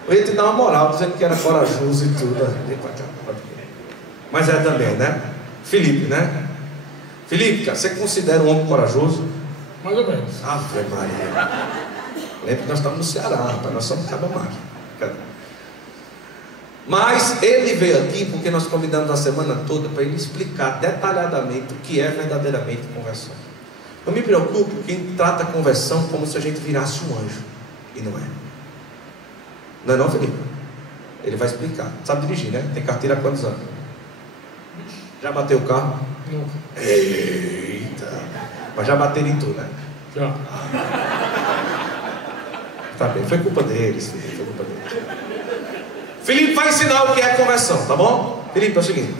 Eu ia te dar uma moral, dizendo que era corajoso e tudo. Vem para cá, pode vir. Mas é também, né? Felipe, né? Felipe, cara, você considera um homem corajoso? Mais ou menos. Ave Maria. Lembra que nós estamos no Ceará, rapaz, nós somos caba máquina. Mas ele veio aqui porque nós convidamos a semana toda para ele explicar detalhadamente o que é verdadeiramente conversão. Eu me preocupo quem trata a conversão como se a gente virasse um anjo. E não é. Não é não, Felipe? Ele vai explicar. Sabe dirigir, né? Tem carteira há quantos anos? Já bateu o carro? Não. Eita! Mas já bateram em tu, né? Já. Tá bem, foi culpa deles, Felipe, foi culpa deles. Felipe vai ensinar o que é conversão, tá bom? Felipe, é o seguinte,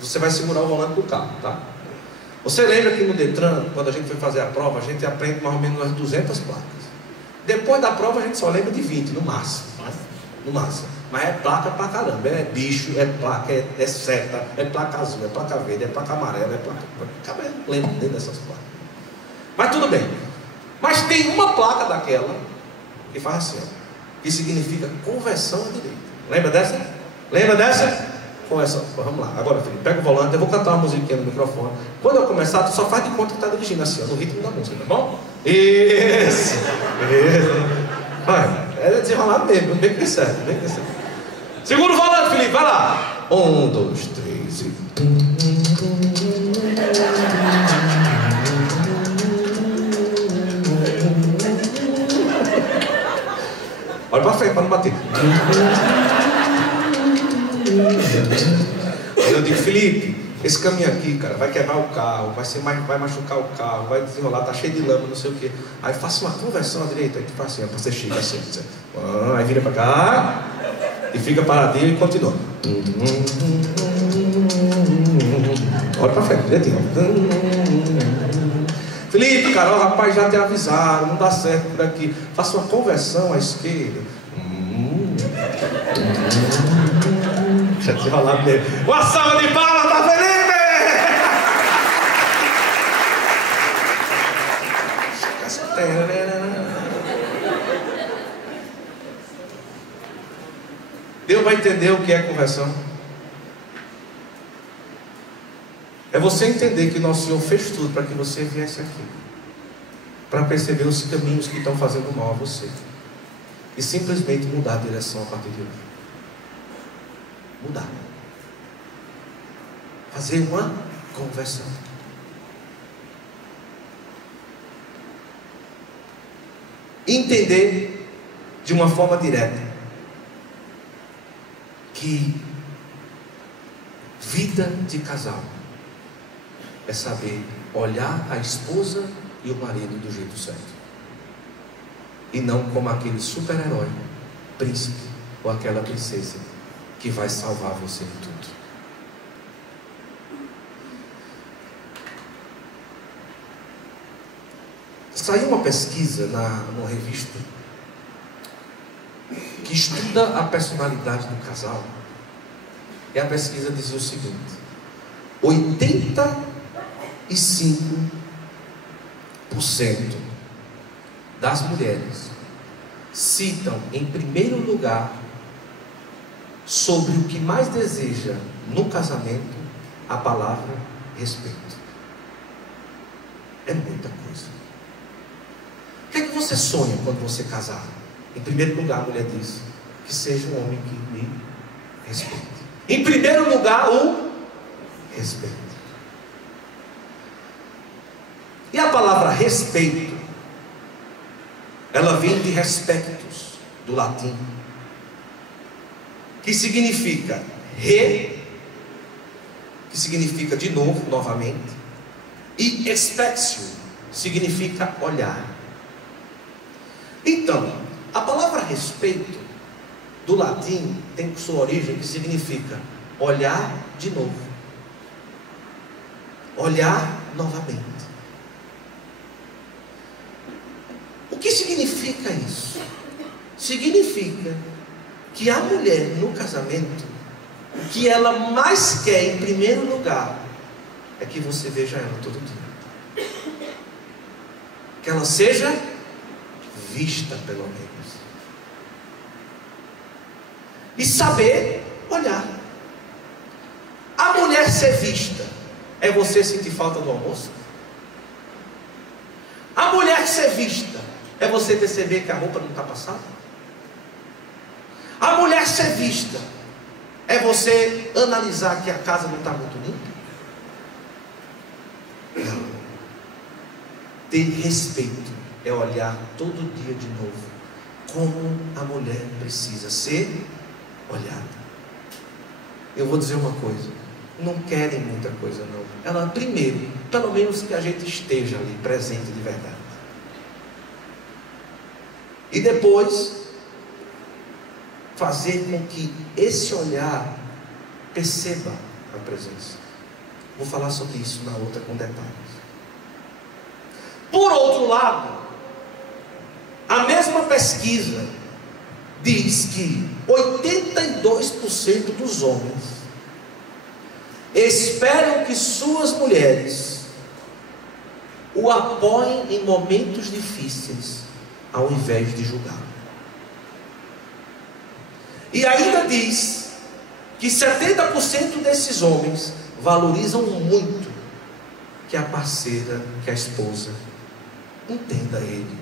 você vai segurar o volante do carro, tá? Você lembra que no Detran, quando a gente foi fazer a prova, a gente aprende mais ou menos umas 200 placas. Depois da prova a gente só lembra de 20, no máximo. No máximo. Mas é placa pra caramba, é bicho, é placa, é seta, é placa azul, é placa verde, é placa amarela, é placa... Acaba lembro dentro dessas placas. Mas tudo bem. Mas tem uma placa daquela que faz assim, ó, que significa conversão à direita. Lembra dessa? Lembra dessa? Conversão. Vamos lá. Agora, Felipe, pega o volante, eu vou cantar uma musiquinha no microfone. Quando eu começar, tu só faz de conta que está dirigindo assim, ó, no ritmo da música, tá bom? Isso. Vai. É desenrolado mesmo, bem que serve, bem que serve. Segura o volante, Felipe, vai lá. 1, 2, 3 e... Olha pra frente, para não bater. Aí eu digo, Felipe, esse caminho aqui, cara, vai quebrar o carro, vai machucar o carro, vai desenrolar, tá cheio de lama, não sei o que. Aí faça uma conversão à direita, aí tu faz assim, pra você chegar assim, aí vira pra cá e fica paradinho e continua. Olha para frente, direitinho. Felipe, Carol, rapaz, já te avisaram, não dá certo por aqui. Faça uma conversão à esquerda. Já tinha falado dele. Uma salva de palmas para Felipe! Deu para entender o que é conversão? É você entender que nosso Senhor fez tudo para que você viesse aqui, para perceber os caminhos que estão fazendo mal a você e simplesmente mudar a direção a partir de hoje. Mudar. Fazer uma conversão. Entender de uma forma direta que vida de casal é saber olhar a esposa e o marido do jeito certo, e não como aquele super-herói, príncipe ou aquela princesa que vai salvar você de tudo. Saiu uma pesquisa numa revista que estuda a personalidade do casal, e a pesquisa dizia o seguinte: 85% das mulheres citam em primeiro lugar, sobre o que mais deseja no casamento, a palavra respeito. É muita coisa. O que é que você sonha quando você casar? Em primeiro lugar, a mulher diz: que seja um homem que me respeite. Em primeiro lugar, o respeito. E a palavra respeito, ela vem de respectus, do latim, que significa que significa de novo, novamente, e expectio, significa olhar. Então, a palavra respeito, do latim, tem sua origem, que significa olhar de novo, olhar novamente. O que significa isso? Significa que a mulher no casamento, o que ela mais quer em primeiro lugar é que você veja ela todo dia, que ela seja vista pelo menos, e saber olhar. A mulher ser vista é você sentir falta do almoço? A mulher ser vista é você perceber que a roupa não está passada? A mulher ser vista é você analisar que a casa não está muito limpa? Não. Ter respeito é olhar todo dia de novo como a mulher precisa ser olhada. Eu vou dizer uma coisa: não querem muita coisa não. Ela, primeiro, pelo menos que a gente esteja ali presente de verdade, e depois fazer com que esse olhar perceba a presença. Vou falar sobre isso na outra com detalhes. Por outro lado, a mesma pesquisa diz que 82% dos homens esperam que suas mulheres o apoiem em momentos difíceis, ao invés de julgar. E ainda diz que 70% desses homens valorizam muito que a parceira, que a esposa, entenda ele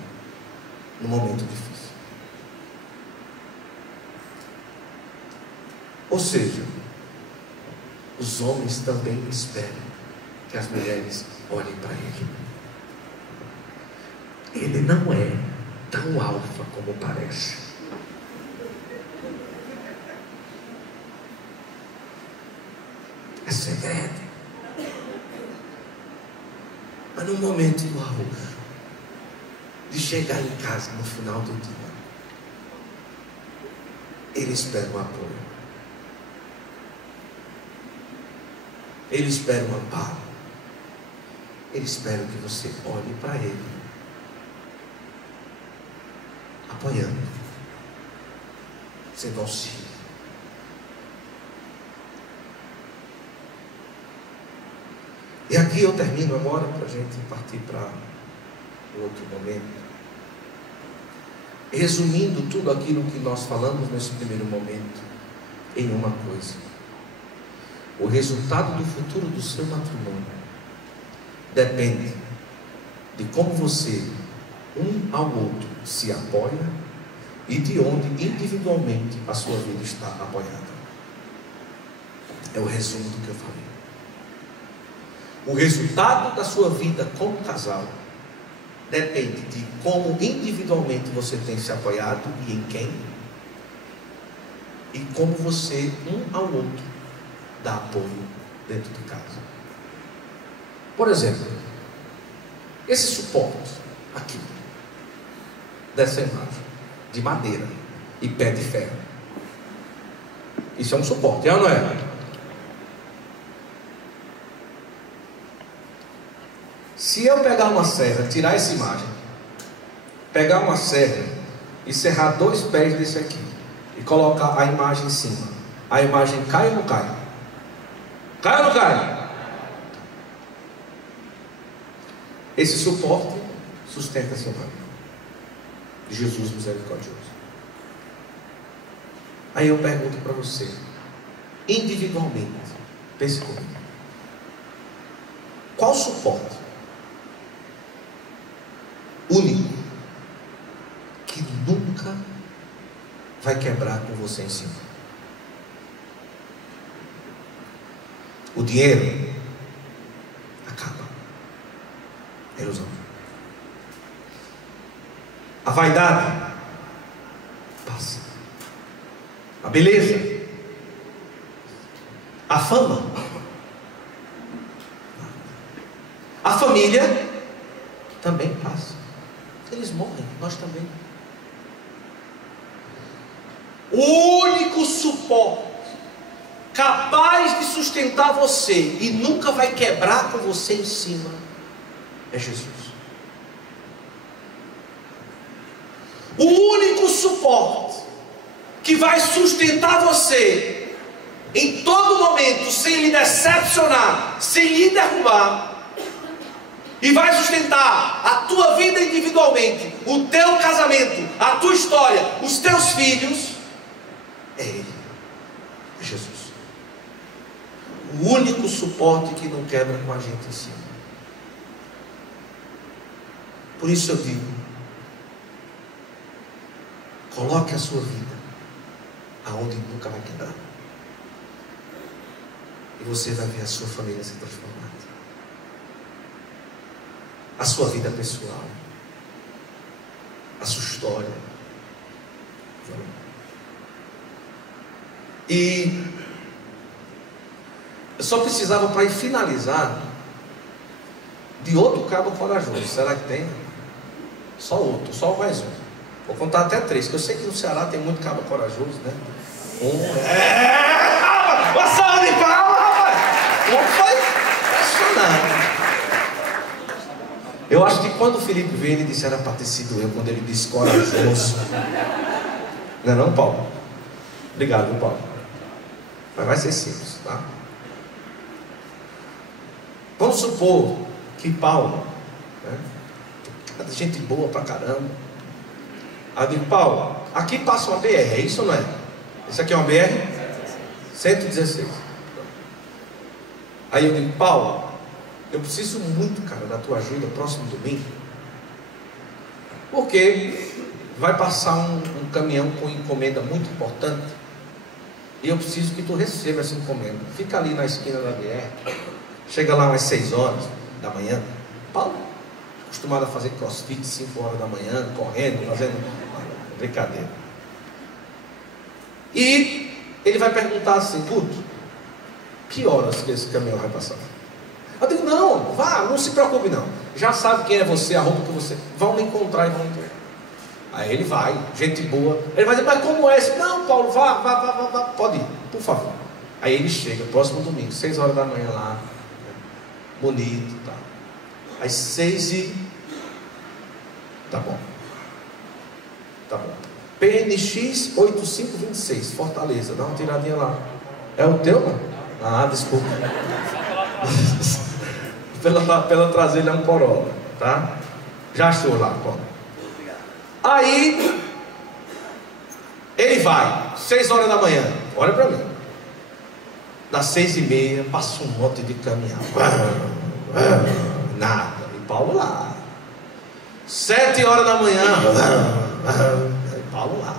no momento difícil. Ou seja, os homens também esperam que as mulheres olhem para ele. Ele não é tão alfa como parece. É segredo. Mas no momento do arroz, de chegar em casa no final do dia, ele espera o apoio. Ele espera um amparo. Ele espera que você olhe para Ele, apoiando, sendo auxílio. E aqui eu termino agora, para a gente partir para outro momento, resumindo tudo aquilo que nós falamos nesse primeiro momento em uma coisa: o resultado do futuro do seu matrimônio depende de como você, um ao outro, se apoia e de onde individualmente a sua vida está apoiada. É o resumo do que eu falei. O resultado da sua vida como casal depende de como individualmente você tem se apoiado e em quem, e como você, um ao outro, dá apoio dentro de casa. Por exemplo, esse suporte aqui, dessa imagem, de madeira e pé de ferro, isso é um suporte, é ou não é? Se eu pegar uma serra, tirar essa imagem, pegar uma serra e serrar 2 pés desse aqui e colocar a imagem em cima, a imagem cai ou não cai? Cai ou não cai? Esse suporte sustenta essa imagem de Jesus misericordioso. Aí eu pergunto para você, individualmente, pense comigo, qual suporte único que nunca vai quebrar com você em cima? O dinheiro acaba, é ilusão. A vaidade passa. A beleza, a fama, a família também passa. Eles morrem, nós também. O único suporte capaz de sustentar você e nunca vai quebrar com você em cima é Jesus. O único suporte que vai sustentar você em todo momento, sem lhe decepcionar, sem lhe derrubar, e vai sustentar a tua vida individualmente, o teu casamento, a tua história, os teus filhos, é Ele, é Jesus. O único suporte que não quebra com a gente em cima. Por isso eu digo, coloque a sua vida aonde nunca vai quebrar, e você vai ver a sua família se transformar, a sua vida pessoal, a sua história. E eu só precisava, para ir finalizar, de outro cabo corajoso. Será que tem? Só outro, só mais um. Vou contar até 3, porque eu sei que no Ceará tem muito cabo corajoso, né? Uma salva de palmas, rapaz! Foi impressionante. Eu acho que quando o Felipe veio, ele disse: era para ter sido eu, quando ele disse corajoso. Não é não, Paulo? Obrigado, Paulo. Mas vai ser simples, tá? Vamos supor que Paulo, né, gente boa pra caramba. Aí eu digo: Paulo, aqui passa uma BR, é isso ou não é? Isso aqui é uma BR 116. Aí eu digo: Paulo, eu preciso muito, cara, da tua ajuda próximo domingo, porque vai passar um caminhão com encomenda muito importante, e eu preciso que tu receba essa encomenda. Fica ali na esquina da BR, chega lá umas 6 horas da manhã. Paulo, acostumado a fazer crossfit 5 horas da manhã, correndo, fazendo brincadeira. E ele vai perguntar assim: Guto, que horas que esse caminhão vai passar? Eu digo: não, vá, não se preocupe não. Já sabe quem é você, a roupa que você... Vão me encontrar e vão entregar. Aí ele vai, gente boa. Ele vai dizer: mas como é esse? Não, Paulo, vá, pode ir, por favor. Aí ele chega, próximo domingo, 6 horas da manhã lá, bonito, tá. Às 6 e... Tá bom. PNX 8526, Fortaleza, dá uma tiradinha lá. É o teu, mano? Ah, desculpa. pela traseira é um Corolla, tá? Já achou lá, pô. Aí ele vai, 6 horas da manhã, olha pra mim. Das 6h30, passa um monte de caminhão. Nada. E Paulo lá. 7 horas da manhã. E Paulo lá.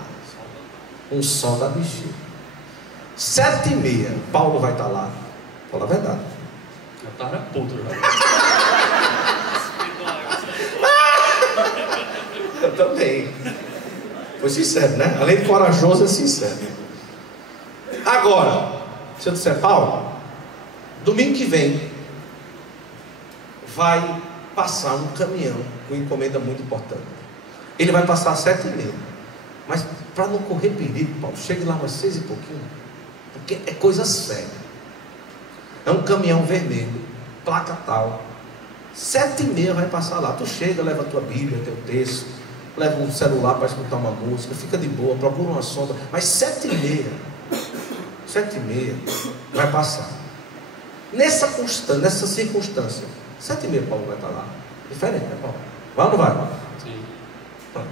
Um sol da bexiga. 7h30, Paulo vai estar lá. Fala a verdade. Já estava puto já. Eu também. Foi sincero, né? Além de corajoso, é sincero. Agora, se eu disser, Paulo, domingo que vem vai passar um caminhão com encomenda muito importante. Ele vai passar às 7h30. Mas para não correr perigo, Paulo, chegue lá umas 6 e pouquinho, porque é coisa séria. É um caminhão vermelho, placa tal. 7h30 vai passar lá. Tu chega, leva a tua Bíblia, teu texto, leva um celular para escutar uma música, fica de boa, procura uma sombra. Mas 7h30 vai passar. Nessa circunstância, 7h30 Paulo vai estar lá. Diferente, né, Paulo? Vai ou não vai? Sim. Tá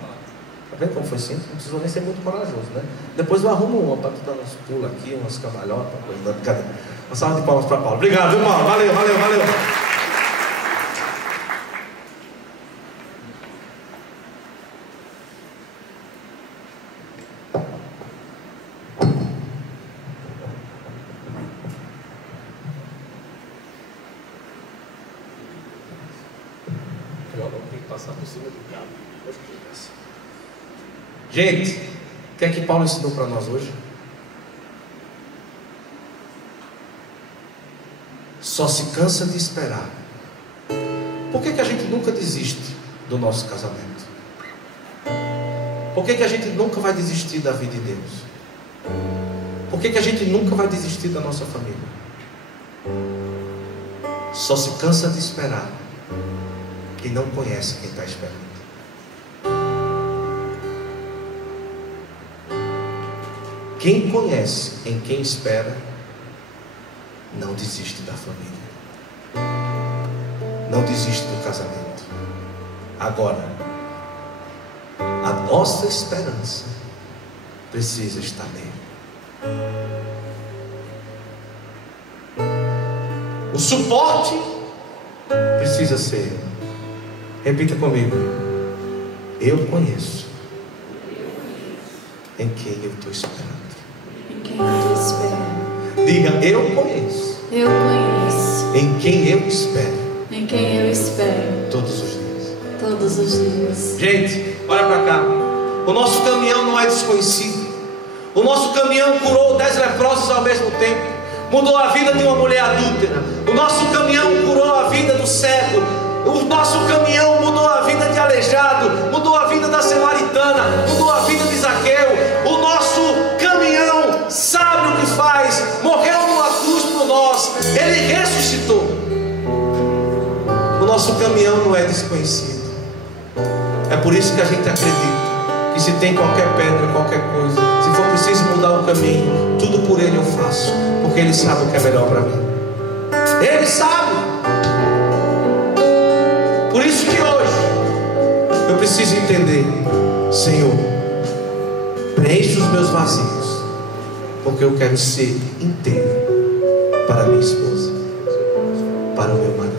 vendo como foi simples? Não precisou nem ser muito corajoso, né? Depois eu arrumo uma para tu dar uns pulos aqui, umas cambalhotas, coisa. Cadê? Uma salva de palmas para Paulo. Obrigado, viu, Paulo? Valeu. Tem que passar por cima do cabo. Gente, o que é que Paulo ensinou para nós hoje? Só se cansa de esperar. Por que a gente nunca desiste do nosso casamento? Por que a gente nunca vai desistir da vida de Deus? Por que a gente nunca vai desistir da nossa família? Só se cansa de esperar quem não conhece quem está esperando. Quem conhece em quem espera, não desiste da família, não desiste do casamento. Agora, a nossa esperança precisa estar nele. O suporte precisa ser ele. Repita comigo: eu conheço em quem eu estou esperando. Em quem eu estou esperando. Diga: eu conheço. Eu conheço. Em quem eu espero. Em quem eu espero. Todos os dias. Todos os dias. Gente, olha para cá. O nosso caminhão não é desconhecido. O nosso caminhão curou 10 leprosos ao mesmo tempo. Mudou a vida de uma mulher adúltera. O nosso caminhão curou a vida do cego. O nosso caminhão mudou a vida de aleijado. Mudou a vida da samaritana. Mudou a vida de Zaqueu. O nosso caminhão sabe o que faz. Morreu numa cruz por nós. Ele ressuscitou. O nosso caminhão não é desconhecido. É por isso que a gente acredita que se tem qualquer pedra, qualquer coisa, se for preciso mudar o caminho, tudo por Ele eu faço, porque Ele sabe o que é melhor para mim. Ele sabe. Por isso que hoje eu preciso entender: Senhor, preenche os meus vazios, porque eu quero ser inteiro para minha esposa, para o meu marido.